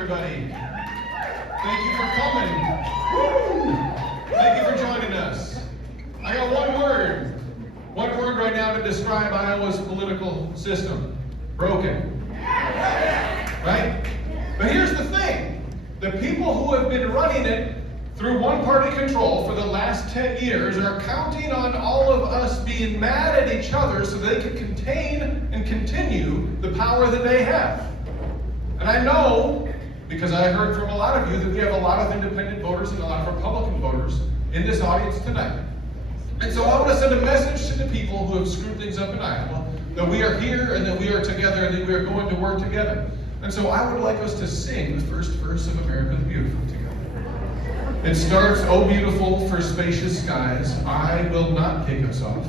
everybody. Thank you for coming. Woo! Thank you for joining us. I got one word right now to describe Iowa's political system. Broken. Right? But here's the thing. The people who have been running it through one-party control for the last 10 years are counting on all of us being mad at each other so they can contain and continue the power that they have. And I know, because I heard from a lot of you, that we have a lot of independent voters and a lot of Republican voters in this audience tonight. And so I want to send a message to the people who have screwed things up in Iowa, that we are here and that we are together and that we are going to work together. And so I would like us to sing the first verse of America the Beautiful together. It starts, "Oh beautiful for spacious skies, I will not kick us off."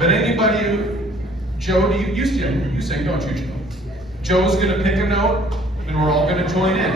But anybody who, Joe, you sing, don't you, Joe? Joe's going to pick a note, and we're all going to join in.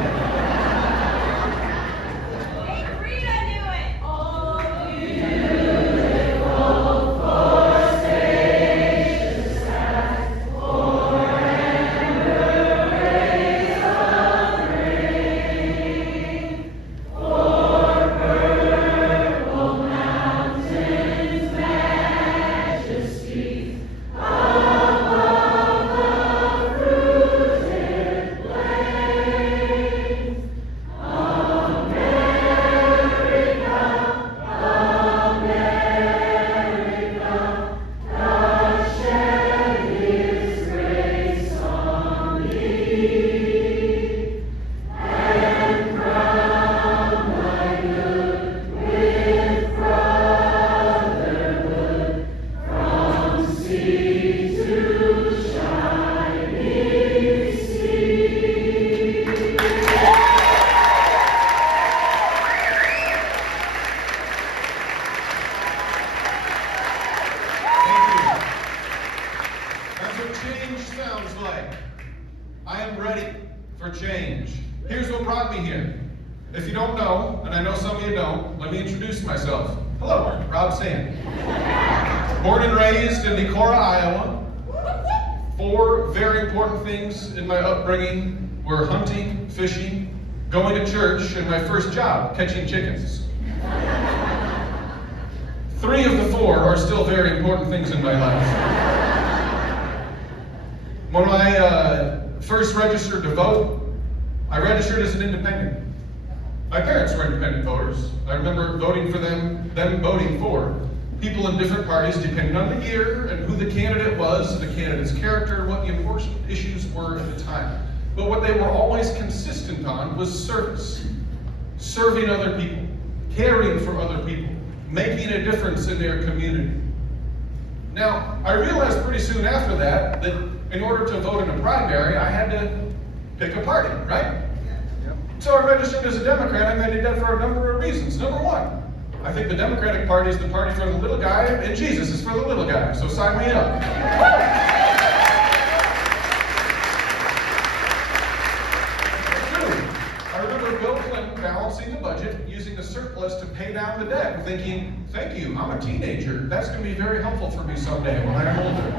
Were hunting, fishing, going to church, and my first job, catching chickens. 3 of the 4 are still very important things in my life. When I first registered to vote, I registered as an independent. My parents were independent voters. I remember voting for them voting for people in different parties depending on the year and who the candidate was, the candidate's character, what the important issues were at the time. But what they were always consistent on was service. Serving other people, caring for other people, making a difference in their community. Now, I realized pretty soon after that in order to vote in a primary, I had to pick a party, right? Yep. So I registered as a Democrat, and I did that for a number of reasons. Number one, I think the Democratic Party is the party for the little guy, and Jesus is for the little guy, so sign me up. Balancing the budget, using the surplus to pay down the debt, thinking, thank you, I'm a teenager. That's going to be very helpful for me someday when I'm older.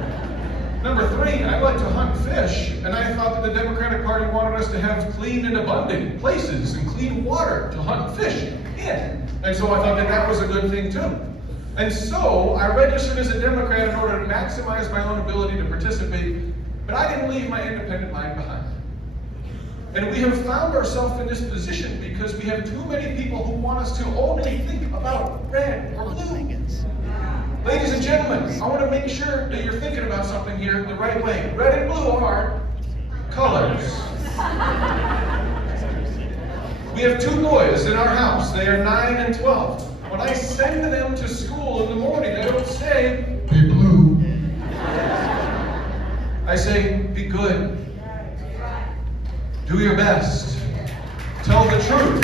Number 3, I like to hunt fish, and I thought that the Democratic Party wanted us to have clean and abundant places and clean water to hunt fish in. And so I thought that was a good thing too. And so I registered as a Democrat in order to maximize my own ability to participate, but I didn't leave my independent mind behind. And we have found ourselves in this position because we have too many people who want us to only think about red or blue. Ladies and gentlemen, I want to make sure that you're thinking about something here the right way. Red and blue are colors. We have 2 boys in our house. They are 9 and 12. When I send them to school in the morning, I don't say, be blue. I say, be good. Do your best. Tell the truth.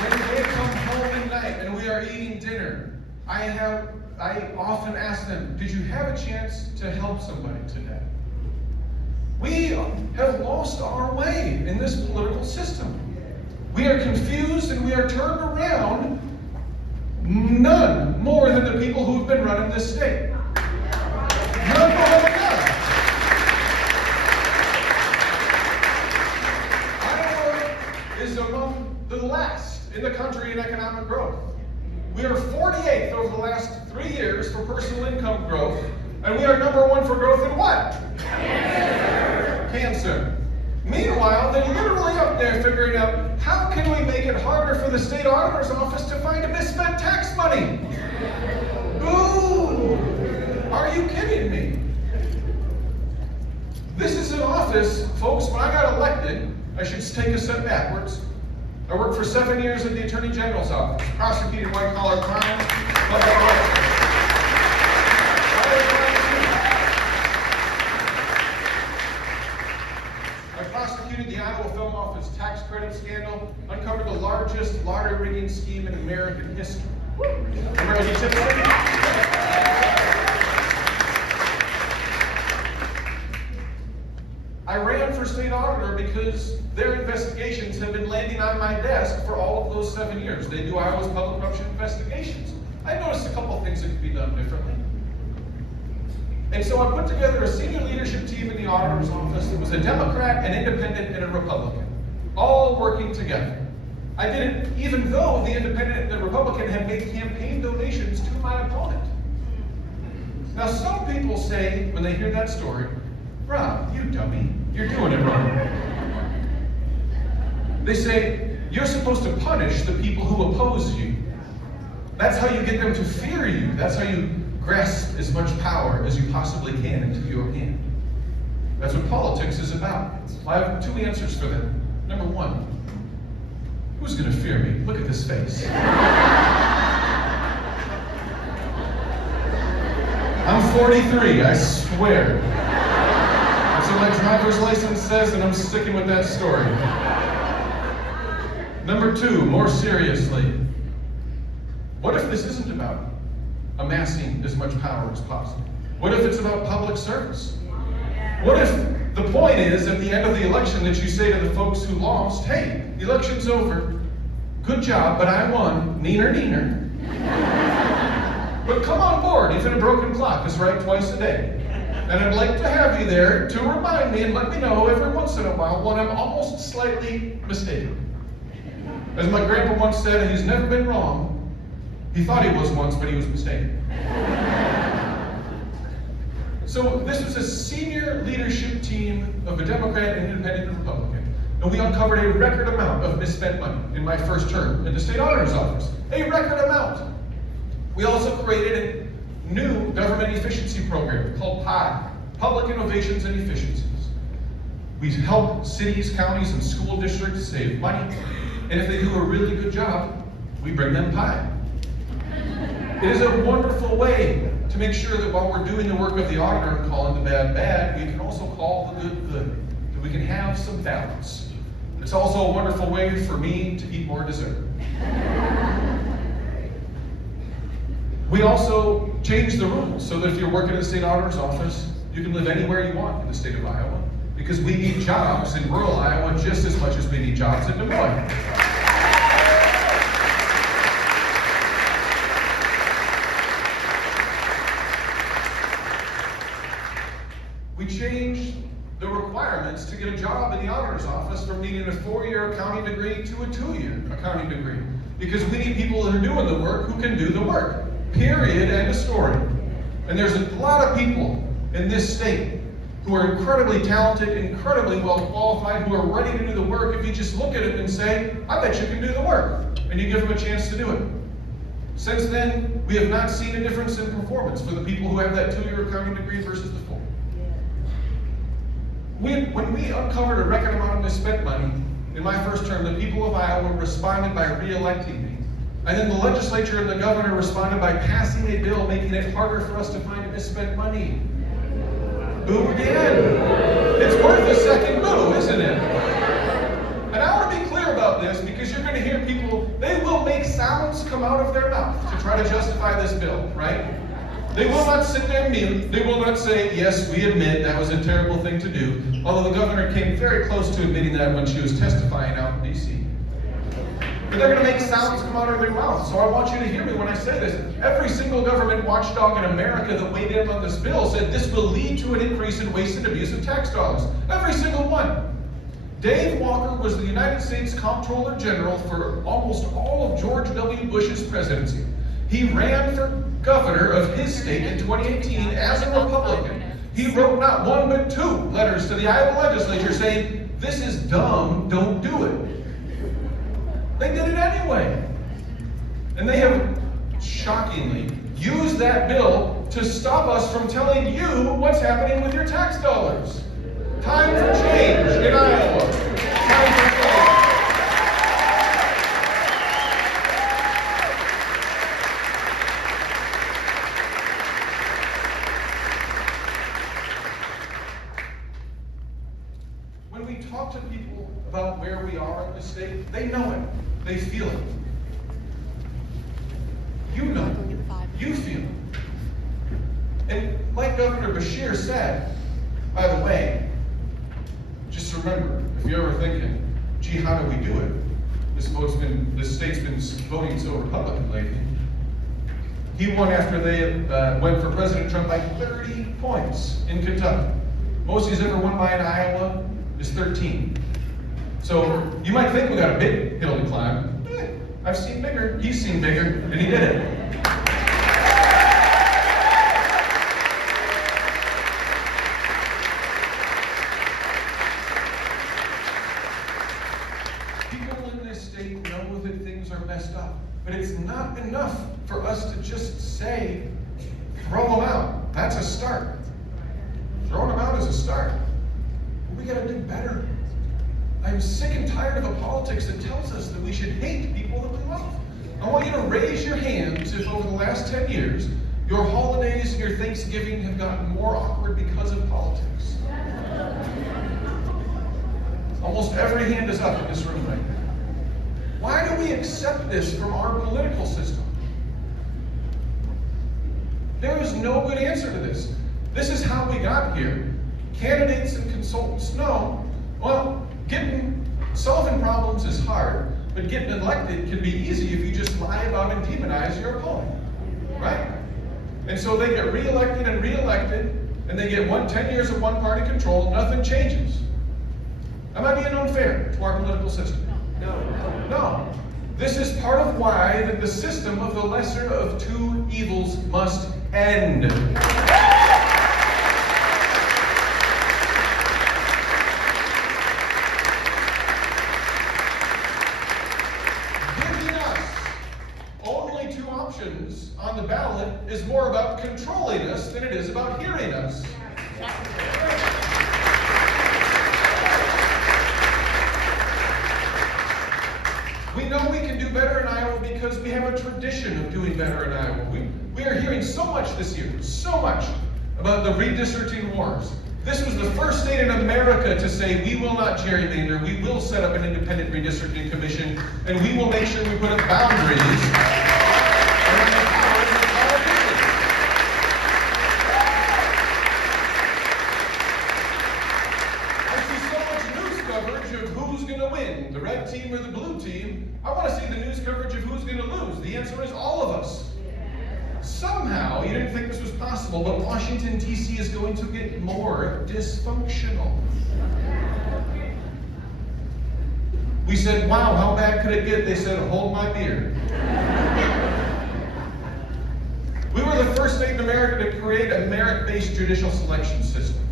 When they come home at night and we are eating dinner, I often ask them, did you have a chance to help somebody today? We have lost our way in this political system. We are confused and we are turned around, none more than the people who've been running this state. You're going down. Iowa is among the last in the country in economic growth. We are 48th over the last 3 years for personal income growth, and we are number 1 for growth in what? Cancer. Meanwhile, they're literally up there figuring out, how can we make it harder for the state auditor's office to find misspent tax money? Ooh! Are you kidding me? This is an office, folks, when I got elected, I should take a step backwards. I worked for 7 years at the Attorney General's office, prosecuted white-collar crime, public rights. I prosecuted the Iowa Film Office tax credit scandal, uncovered the largest lottery rigging scheme in American history. Remember Eddie Tipton? I ran for state auditor because their investigations have been landing on my desk for all of those 7 years. They do Iowa's public corruption investigations. I noticed a couple of things that could be done differently. And so I put together a senior leadership team in the auditor's office that was a Democrat, an independent, and a Republican, all working together. I did it even though the independent and the Republican had made campaign donations to my opponent. Now some people say, when they hear that story, Rob, you dummy, you're doing it wrong. They say, you're supposed to punish the people who oppose you. That's how you get them to fear you. That's how you grasp as much power as you possibly can into your hand. That's what politics is about. I have 2 answers for them. Number 1, who's going to fear me? Look at this face. I'm 43, I swear. That's what my driver's license says, and I'm sticking with that story. Number 2, more seriously, what if this isn't about amassing as much power as possible? What if it's about public service? What if the point is, at the end of the election, that you say to the folks who lost, hey, the election's over, good job, but I won, neener, neener. But come on board, even a broken clock is right twice a day. And I'd like to have you there to remind me and let me know every once in a while when I'm almost slightly mistaken. As my grandpa once said, he's never been wrong. He thought he was once, but he was mistaken. So this was a senior leadership team of a Democrat, an independent, and Republican. And we uncovered a record amount of misspent money in my first term in the state auditor's office. A record amount. We also created a new government efficiency program called PI, Public Innovations and Efficiencies. We help cities, counties, and school districts save money. And if they do a really good job, we bring them pie. It is a wonderful way to make sure that while we're doing the work of the auditor and calling the bad bad, we can also call the good good, that we can have some balance. It's also a wonderful way for me to eat more dessert. We also changed the rules so that if you're working in the state auditor's office, you can live anywhere you want in the state of Iowa, because we need jobs in rural Iowa just as much as we need jobs in Des Moines. We changed the requirements to get a job in the auditor's office from needing a 4-year accounting degree to a 2-year accounting degree. Because we need people that are doing the work who can do the work. Period, end of story. And there's a lot of people in this state who are incredibly talented, incredibly well qualified, who are ready to do the work if you just look at it and say, I bet you can do the work. And you give them a chance to do it. Since then, we have not seen a difference in performance for the people who have that 2-year accounting degree versus the 4. When we uncovered a record amount of misspent money in my first term, the people of Iowa responded by re-electing me. And then the legislature and the governor responded by passing a bill making it harder for us to find misspent money. Boo again. It's worth a second boo, isn't it? And I want to be clear about this because you're going to hear people, they will make sounds come out of their mouth to try to justify this bill, right? They will not sit there mute. They will not say, yes, we admit that was a terrible thing to do. Although the governor came very close to admitting that when she was testifying out in D.C. But they're going to make sounds come out of their mouth. So I want you to hear me when I say this. Every single government watchdog in America that weighed in on this bill said this will lead to an increase in waste and abuse of tax dollars. Every single one. Dave Walker was the United States Comptroller General for almost all of George W. Bush's presidency. He ran for governor of his state in 2018 as a Republican. He wrote not one but 2 letters to the Iowa legislature saying, "This is dumb, don't do it." They did it anyway. And they have shockingly used that bill to stop us from telling you what's happening with your tax dollars. Time for change in Iowa. Time for change. When we talk to people about where we are in the state, they know it. They feel it. You know it. You feel it. And like Governor Beshear said, by the way, just remember, if you're ever thinking, gee, how do we do it? This state's been voting so Republican lately. He won after they went for President Trump by 30 points in Kentucky. Most he's ever won by in Iowa is 13. So you might think we got a big hill to climb. I've seen bigger, he's seen bigger, and he did it. People in this state know that things are messed up, but it's not enough for us to just say, throw them out. That's a start. Throwing them out is a start. But we gotta do better. I'm sick and tired of a politics that tells us that we should hate people that we love. I want you to raise your hands if over the last 10 years, your holidays and your Thanksgiving have gotten more awkward because of politics. Almost every hand is up in this room right now. Why do we accept this from our political system? There is no good answer to this. This is how we got here. Candidates and consultants know, well, solving problems is hard, but getting elected can be easy if you just lie about and demonize your opponent, right? And so they get reelected and reelected, and they get 10 years of one-party control, nothing changes. Am I being unfair to our political system? No. This is part of why that the system of the lesser of 2 evils must end. On the ballot is more about controlling us than it is about hearing us. We know we can do better in Iowa because we have a tradition of doing better in Iowa. We are hearing so much this year, so much about the redistricting wars. This was the first state in America to say we will not gerrymander, we will set up an independent redistricting commission, and we will make sure we put up boundaries. Who's going to win, the red team or the blue team? I want to see the news coverage of who's going to lose. The answer is all of us. Somehow, you didn't think this was possible, but Washington, D.C. is going to get more dysfunctional. We said, wow, how bad could it get? They said, hold my beer. We were the first state in America to create a merit-based judicial selection system,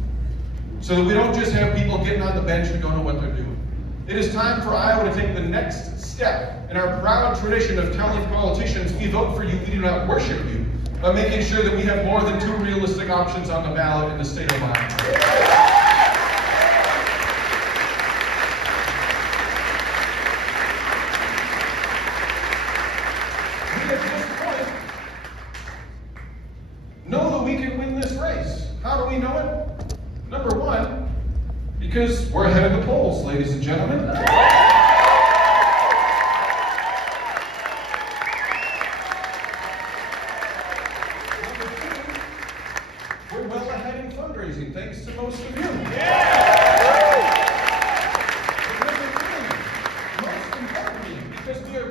so that we don't just have people getting on the bench who don't know what they're doing. It is time for Iowa to take the next step in our proud tradition of telling politicians, we vote for you, we do not worship you, by making sure that we have more than 2 realistic options on the ballot in the state of Iowa. We at this point know that we can win this race. How do we know it? Number 1, because we're ahead of the polls, ladies and gentlemen. Number 2, we're well ahead in fundraising, thanks to most of you. Number 3, most importantly, because we are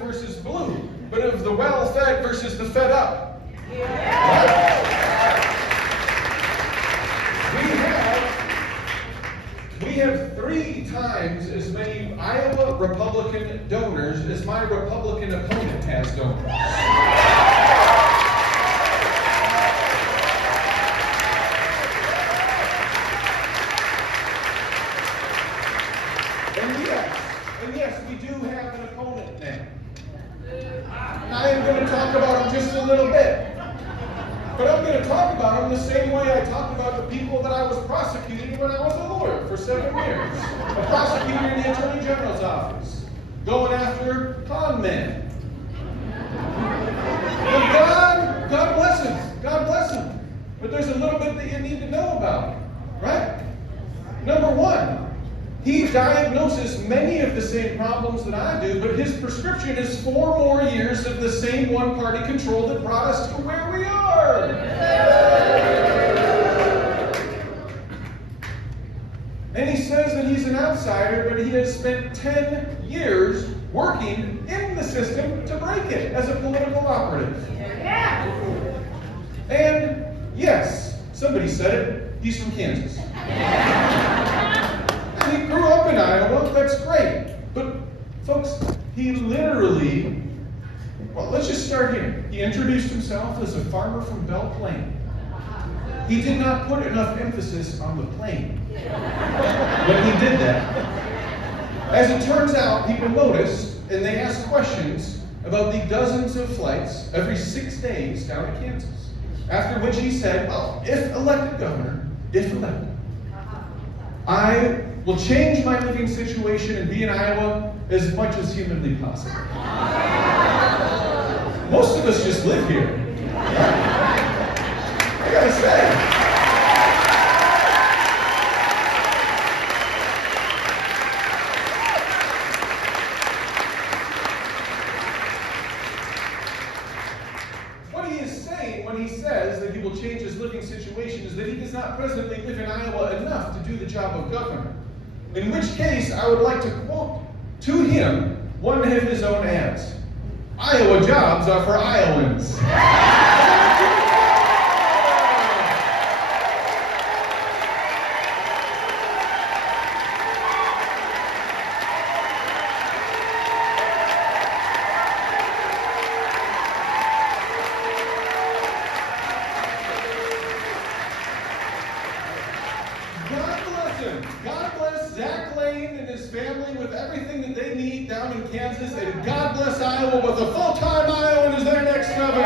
versus blue, but of the well-fed versus the fed up. We have 3 times as many Iowa Republican donors as my Republican opponent has donors. And yes, we do have an opponent now. I am going to talk about him just a little bit. But I'm going to talk about him the same way I talked about the people that I was prosecuting when I was a lawyer for 7 years. A prosecutor in the Attorney General's office, going after con men. And God bless him. God bless him. But there's a little bit that you need to know about, right? Number 1, he diagnoses many of the same problems that I do, but his prescription is 4 more years of the same one-party control that brought us to where we are. And he says that he's an outsider, but he has spent 10 years working in the system to break it as a political operative. And yes, somebody said it, he's from Kansas. He grew up in Iowa, that's great. But folks, he literally, well, let's just start here. He introduced himself as a farmer from Belin. He did not put enough emphasis on the plane when he did that. As it turns out, people noticed, and they asked questions about the dozens of flights every 6 days down to Kansas. After which he said, well, if elected governor, I will change my living situation and be in Iowa as much as humanly possible. Most of us just live here. I gotta say. What he is saying when he says that he will change his living situation is that he does not presently live in Iowa enough to do the job of governor. In which case, I would like to quote to him one of his own ads. Iowa jobs are for Iowans. God bless Zach Lane and his family with everything that they need down in Kansas, and God bless Iowa with a full-time Iowan as their next governor.